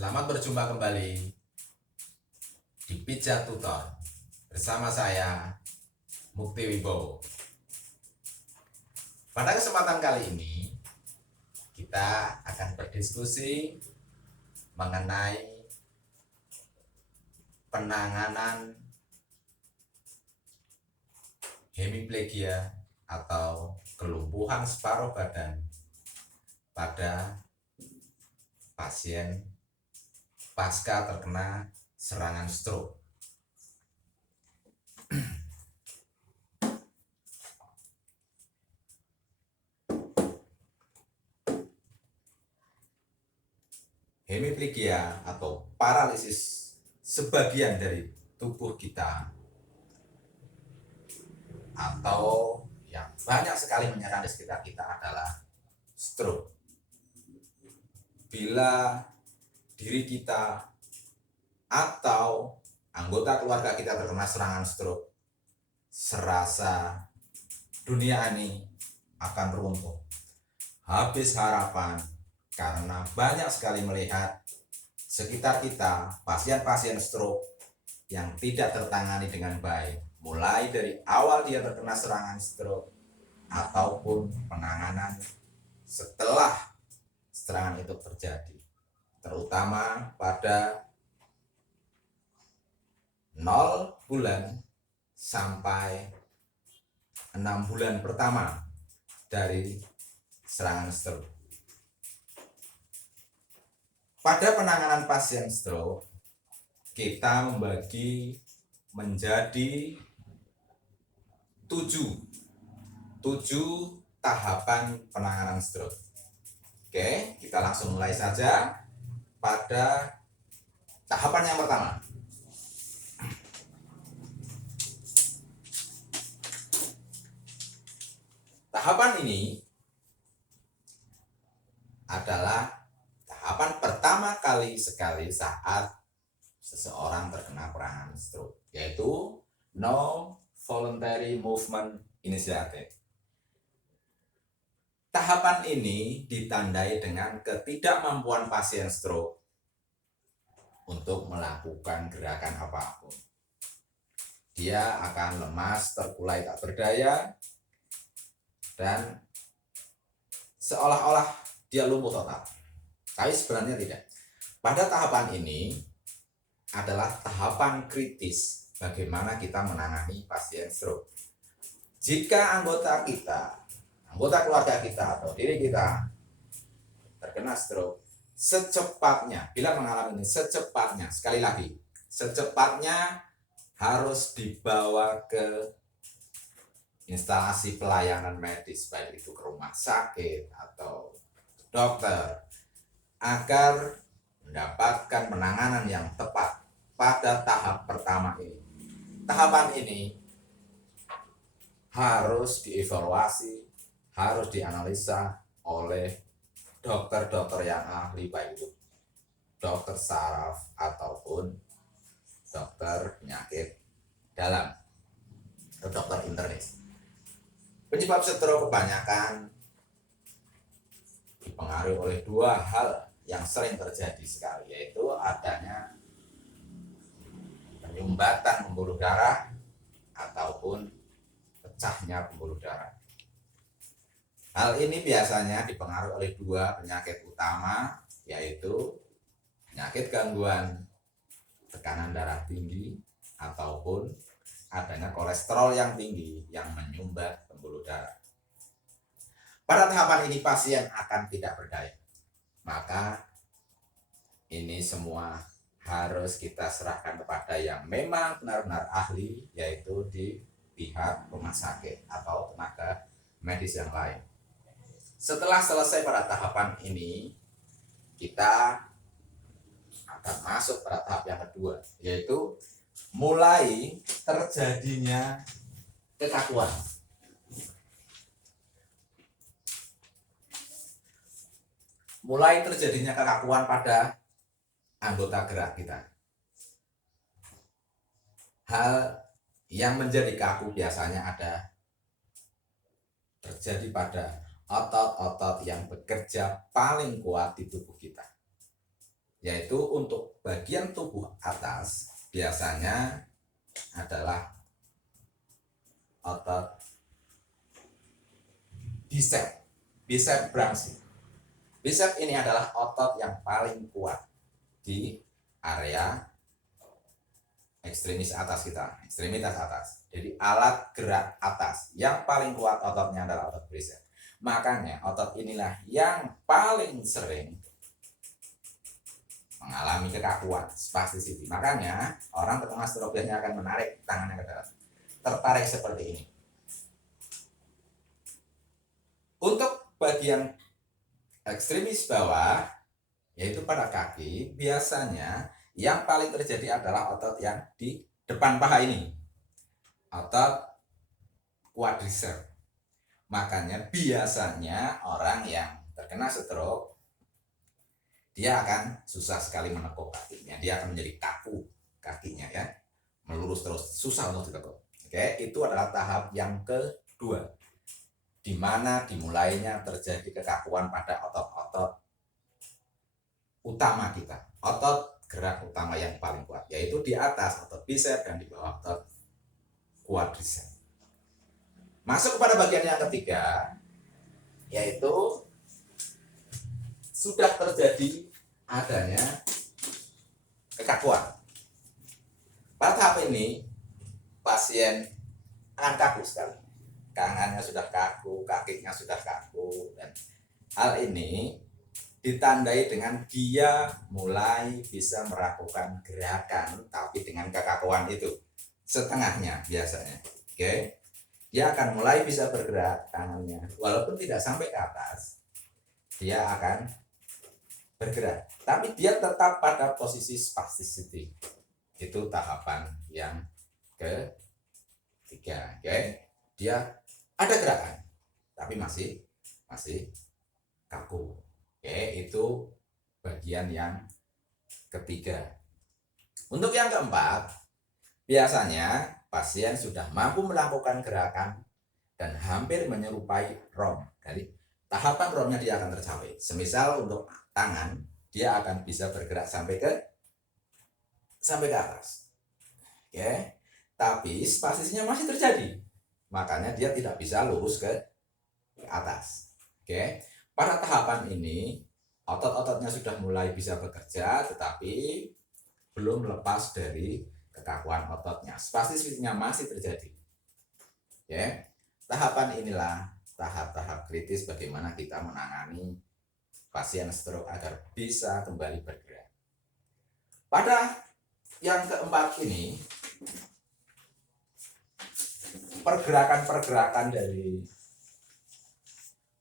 Selamat berjumpa kembali di Pijat Tutor bersama saya Mukti Wibowo. Pada kesempatan kali ini kita akan berdiskusi mengenai penanganan hemiplegia atau kelumpuhan separuh badan pada pasien pasca terkena serangan stroke. Hemiplegia atau paralisis sebagian dari tubuh kita atau yang banyak sekali menyerang di sekitar kita adalah stroke. Bila diri kita atau anggota keluarga kita terkena serangan stroke, serasa dunia ini akan runtuh, habis harapan, karena banyak sekali melihat sekitar kita pasien-pasien stroke yang tidak tertangani dengan baik, mulai dari awal dia terkena serangan stroke ataupun penanganan setelah serangan itu terjadi, terutama pada 0 bulan sampai 6 bulan pertama dari serangan stroke. Pada penanganan pasien stroke, kita membagi menjadi 7 tahapan penanganan stroke. Oke, kita langsung mulai saja pada tahapan yang pertama. Tahapan ini adalah tahapan pertama kali sekali saat seseorang terkena serangan stroke, yaitu no voluntary movement initiated. Tahapan ini ditandai dengan ketidakmampuan pasien stroke untuk melakukan gerakan apapun. Dia akan lemas, terkulai, tak berdaya, dan seolah-olah dia lumpuh total. Tapi sebenarnya tidak. Pada tahapan ini adalah tahapan kritis bagaimana kita menangani pasien stroke. Jika anggota keluarga kita atau diri kita terkena stroke, secepatnya, bila mengalami ini secepatnya, sekali lagi, secepatnya harus dibawa ke instalasi pelayanan medis, baik itu ke rumah sakit atau dokter, agar mendapatkan penanganan yang tepat pada tahap pertama ini. Tahapan ini harus dievaluasi, harus dianalisa oleh dokter-dokter yang ahli, baik itu dokter saraf ataupun dokter penyakit dalam atau dokter internis. Penyebab stroke kebanyakan dipengaruhi oleh 2 hal yang sering terjadi sekali, yaitu adanya penyumbatan pembuluh darah ataupun pecahnya pembuluh darah. Hal ini biasanya dipengaruhi oleh 2 penyakit utama, yaitu penyakit gangguan tekanan darah tinggi ataupun adanya kolesterol yang tinggi yang menyumbat pembuluh darah. Pada tahapan ini pasien akan tidak berdaya. Maka ini semua harus kita serahkan kepada yang memang benar-benar ahli, yaitu di pihak rumah sakit atau tenaga medis yang lain. Setelah selesai pada tahapan ini, kita akan masuk pada tahap yang kedua, yaitu mulai terjadinya kekakuan. Mulai terjadinya kekakuan pada anggota gerak kita. Hal yang menjadi kaku biasanya terjadi pada otot-otot yang bekerja paling kuat di tubuh kita. yaitu untuk bagian tubuh atas biasanya adalah otot bicep, bicep brachii. Bicep ini adalah otot yang paling kuat di area ekstremis atas kita, ekstremitas atas. Jadi alat gerak atas yang paling kuat ototnya adalah otot bicep. Makanya otot inilah yang paling sering mengalami kekakuan, spasticity. Makanya orang terkena stroke biasanya akan menarik tangannya ke dalam, tertarik seperti ini. Untuk bagian ekstremis bawah, yaitu pada kaki, biasanya yang paling terjadi adalah otot yang di depan paha ini, otot quadriceps. Makanya biasanya orang yang terkena stroke dia akan susah sekali menekuk kakinya, dia akan menjadi kaku kakinya ya, melurus terus, susah untuk ditekuk. Oke, itu adalah tahap yang kedua, di mana dimulainya terjadi kekakuan pada otot-otot utama kita, otot gerak utama yang paling kuat, yaitu di atas otot bicep dan di bawah otot quadriceps. Masuk kepada bagian yang ketiga, yaitu sudah terjadi adanya kekakuan. Pada tahap ini pasien akan kaku sekali, tangannya sudah kaku, kakinya sudah kaku, dan hal ini ditandai dengan dia mulai bisa melakukan gerakan tapi dengan kekakuan itu setengahnya biasanya. Oke, dia akan mulai bisa bergerak tangannya walaupun tidak sampai ke atas, dia akan bergerak, tapi dia tetap pada posisi spasticity. Itu tahapan yang ketiga. Oke, dia ada gerakan tapi masih kaku. Oke, itu bagian yang ketiga. Untuk yang keempat, biasanya pasien sudah mampu melakukan gerakan dan hampir menyerupai ROM. Jadi tahapan ROM-nya dia akan tercapai. Semisal untuk tangan, dia akan bisa bergerak sampai ke atas. Oke, tapi spastisnya masih terjadi. Makanya dia tidak bisa lurus ke atas. Oke, pada tahapan ini otot-ototnya sudah mulai bisa bekerja, tetapi belum lepas dari kekakuan ototnya. Spastisnya masih terjadi. Oke, tahapan inilah tahap-tahap kritis bagaimana kita menangani pasien stroke agar bisa kembali bergerak. Pada yang keempat ini, pergerakan-pergerakan dari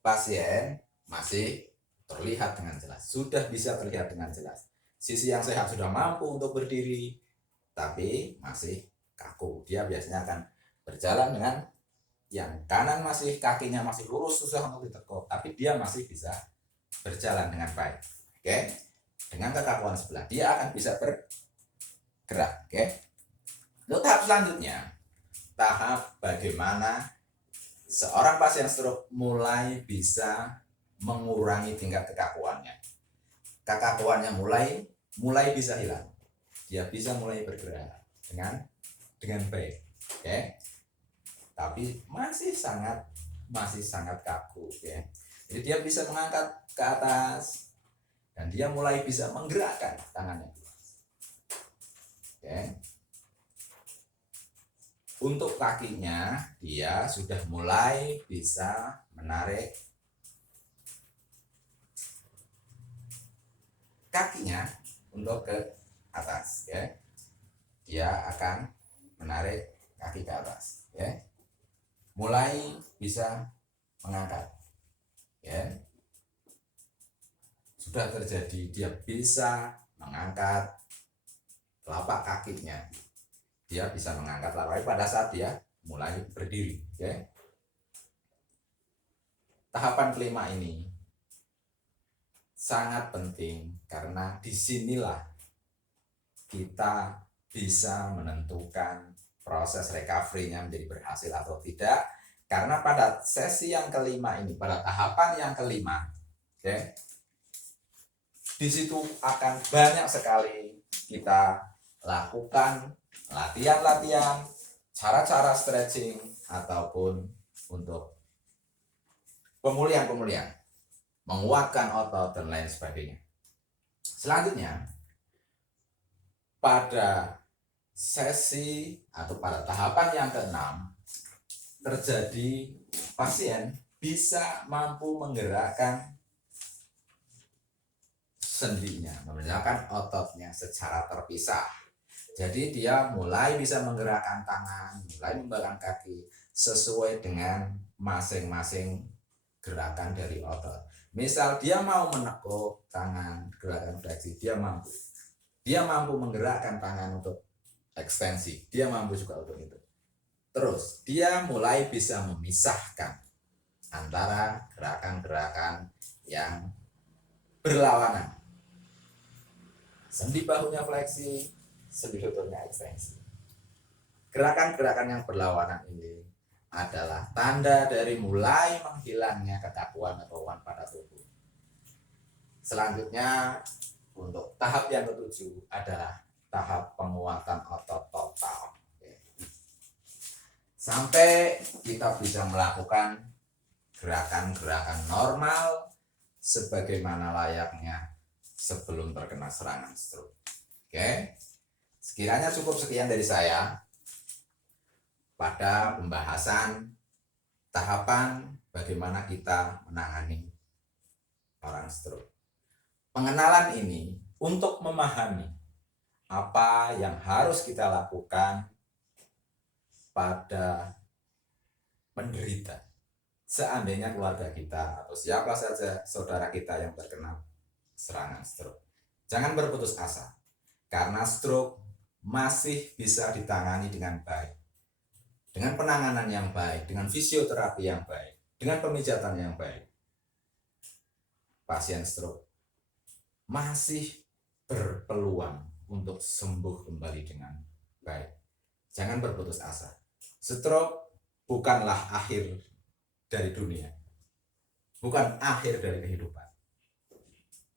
pasien masih terlihat dengan jelas, sudah bisa terlihat dengan jelas. Sisi yang sehat sudah mampu untuk berdiri, tapi masih kaku. Dia biasanya akan berjalan dengan yang kanan masih kakinya masih lurus, susah untuk ditekuk, tapi dia masih bisa berjalan dengan baik. Oke, dengan kekakuan sebelah dia akan bisa bergerak. Oke, untuk tahap selanjutnya, tahap bagaimana seorang pasien stroke mulai bisa mengurangi tingkat kekakuannya. Kekakuannya mulai bisa hilang, dia bisa mulai bergerak dengan baik. Oke, tapi masih sangat kaku. Oke, jadi dia bisa mengangkat ke atas dan dia mulai bisa menggerakkan tangannya. Oke. Untuk kakinya dia sudah mulai bisa menarik kakinya untuk ke atas, ya. Dia akan menarik kaki ke atas, ya. Mulai bisa mengangkat, ya. Sudah terjadi, dia bisa mengangkat telapak kakinya, dia bisa mengangkat telapak pada saat dia mulai berdiri. Okay. Tahapan kelima ini sangat penting karena disinilah kita bisa menentukan proses recovery-nya menjadi berhasil atau tidak. Karena pada sesi yang kelima ini, pada tahapan yang kelima, okay, Di situ akan banyak sekali kita lakukan latihan-latihan, cara-cara stretching, ataupun untuk pemulihan-pemulihan, menguatkan otot, dan lain sebagainya. Selanjutnya, pada sesi atau pada tahapan yang keenam, terjadi pasien bisa mampu menggerakkan sendinya, menggerakkan ototnya secara terpisah. Jadi dia mulai bisa menggerakkan tangan, mulai menggerakkan kaki sesuai dengan masing-masing gerakan dari otot. Misal dia mau menekuk tangan, gerakan fleksi, dia mampu. Dia mampu menggerakkan tangan untuk ekstensi, dia mampu juga untuk itu. Terus dia mulai bisa memisahkan antara gerakan-gerakan yang berlawanan. Sendi bahunya fleksi, sendi lututnya ekstensi. Gerakan-gerakan yang berlawanan ini adalah tanda dari mulai menghilangnya kekakuan atau kekakuan pada tubuh. Selanjutnya, untuk tahap yang ketujuh adalah tahap penguatan otot total. Sampai kita bisa melakukan gerakan-gerakan normal sebagaimana layaknya sebelum terkena serangan stroke. Oke, sekiranya cukup sekian dari saya pada pembahasan tahapan bagaimana kita menangani orang stroke. Pengenalan ini untuk memahami apa yang harus kita lakukan pada penderita. Seandainya keluarga kita atau siapa saja saudara kita yang terkena serangan stroke, jangan berputus asa, karena stroke masih bisa ditangani dengan baik, dengan penanganan yang baik, dengan fisioterapi yang baik, dengan pemijatan yang baik. Pasien stroke masih berpeluang untuk sembuh kembali dengan baik. Jangan berputus asa. Stroke bukanlah akhir dari dunia, bukan akhir dari kehidupan.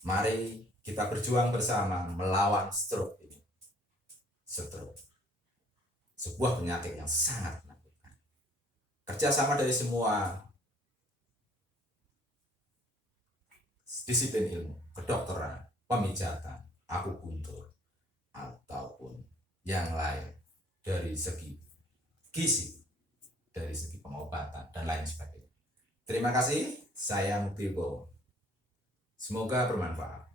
Mari kita berjuang bersama melawan stroke ini. Stroke, sebuah penyakit yang sangat menakutkan. Kerjasama dari semua disiplin ilmu, kedokteran, pemijatan, akupuntur, ataupun yang lain dari segi gizi, dari segi pengobatan, dan lain sebagainya. Terima kasih, saya Mukti Wibowo. Semoga bermanfaat.